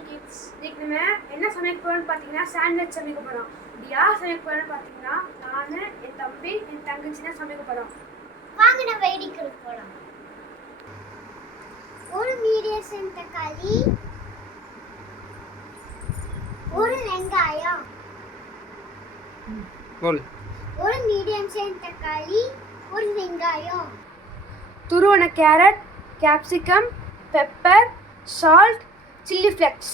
Channel kids. இன்னைக்கு நம்ம என்ன சமைக்க போறோம்னு பார்த்தீங்கன்னா சாண்ட்விச் சமைக்க போறோம். இது யார் சமைக்க போறோம்னு பார்த்தீங்கன்னா நான், என் தம்பி, என் தங்கச்சி தான் சமைக்க போறோம். வாங்க நம்ம வெடிக்கிறது போலாம். ஒரு மீடியம் சைஸ் தக்காளி, ஒரு வெங்காயம், ஒரு மீடியம் சைஸ் தக்காளி, ஒரு வெங்காயம், துருவன carrot, capsicum, pepper, salt, chilli flakes,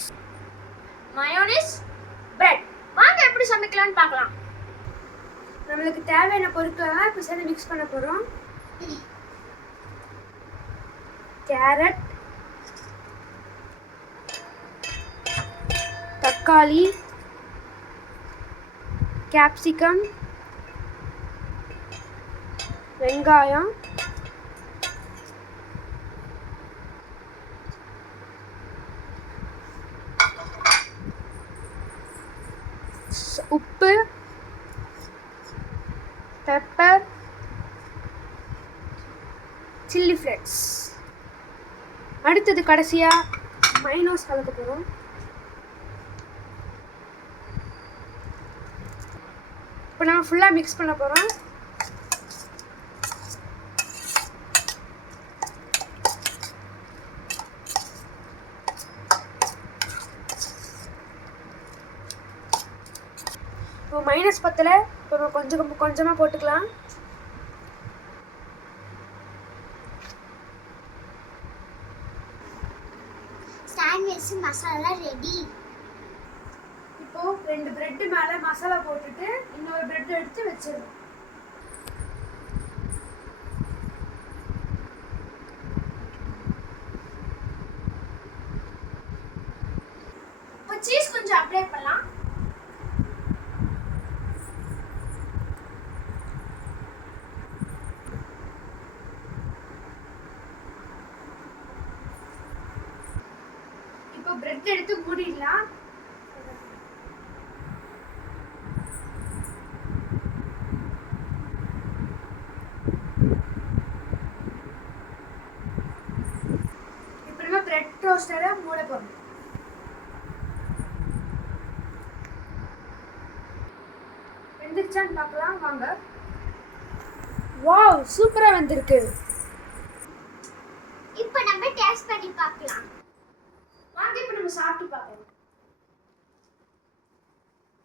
mayonnaise, bread. வாங்க எப்படி சமைக்கலாம்னு பார்க்கலாம். நம்மளுக்கு தேவையான பொருட்களெல்லாம் இப்போ சேர்த்து மிக்ஸ் பண்ண போகிறோம். கேரட், தக்காளி, கேப்சிகம், வெங்காயம், உப்பு, பெப்பர், சில்லி ஃப்ளேக்ஸ். அடுத்தது கடைசியாக மைனோஸ் கலக்க போகிறோம். இப்போ நம்ம ஃபுல்லாக மிக்ஸ் பண்ண போகிறோம். இப்போ மைனஸ் பத்தில் இப்போ கொஞ்சமாக போட்டுக்கலாம். Sandwich masala ready. இப்போ 2 பிரெட் மேலே மசாலா போட்டுட்டு இன்னொரு பிரெட் எடுத்து வச்சிடணும். இப்போ சீஸ் கொஞ்சம் அப்ளை பண்ணலாம். இப்போ பிரெட் எடுத்து மூடிடலாம். இப்போ நம்ம பிரெட் டோஸ்டரை மூட போறோம். வெந்துருச்சான்னு பார்க்கலாம் வாங்க. வாவ், சூப்பரா வந்திருக்கு. இப்போ நம்ம டேஸ்ட் பண்ணி பார்க்கலாம். வாங்க இப்போ நம்ம சாப்பிட்டு பார்க்கலாம்.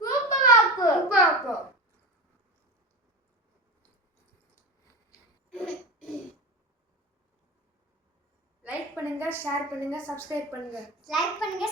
சூப்பரா இருக்கு. சூப்பரா இருக்கு. லைக் பண்ணுங்க, ஷேர் பண்ணுங்க, சப்ஸ்கிரைப் பண்ணுங்க. லைக் பண்ணுங்க.